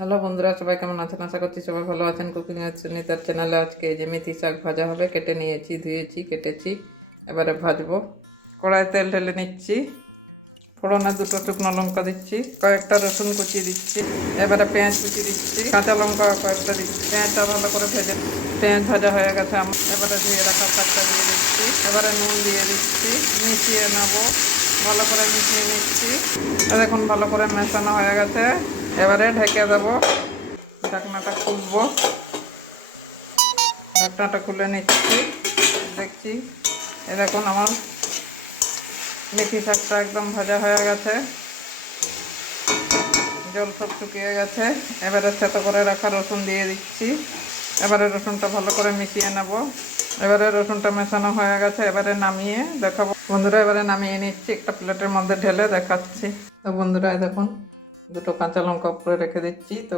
Hello বন্ধুরা, সবাই কেমন আছেন? আশা করছি সবাই ভালো আছেন। কুকিং উইথ সুনিতার চ্যানেলে আজকে এই যে মেথি শাক ভাজা হবে। কেটে নিয়েছি, ধুয়েছি, কেটেছি, এবারে ভাজবো। কড়াই তেল ঢেলে নিচ্ছি, ফোড়নে দুটো শুকনো লঙ্কা দিচ্ছি, কয়েকটা রসুন কুচি দিচ্ছি, এবারে পেঁয়াজ কুচি দিচ্ছি, কাঁচা লঙ্কা কয়েকটা দিচ্ছি। পেঁয়াজটা ভালো করে ভেজে, পেঁয়াজ ভাজা হয়ে গেছে আমার, এবারে ধুয়ে রাখা শাকটা দিয়ে দিচ্ছি, এবারে নুন দিয়ে দিচ্ছি, মিশিয়ে নেবো, ভালো করে মিশিয়ে নিচ্ছি। দেখুন ভালো করে মেশানো হয়ে গেছে, এবারে ঢেকে দেবো। ঢাকনাটা খুলবো, ঢাকনাটা খুলে নিচ্ছি, দেখছি এ দেখুন আমার মেথি শাকটা একদম ভাজা হয়ে গেছে, জল সব শুকিয়ে গেছে। এবারে থেতো করে রাখা রসুন দিয়ে দিচ্ছি, এবারে রসুনটা ভালো করে মিশিয়ে নেব। এবারে রসুনটা মেশানো হয়ে গেছে, এবারে নামিয়ে দেখাবো বন্ধুরা। এবারে নামিয়ে নিচ্ছি, একটা প্লেটের মধ্যে ঢেলে দেখাচ্ছি। তো বন্ধুরা দেখুন, দুটো কাঁচা লঙ্কা উপরে রেখে দিচ্ছি। তো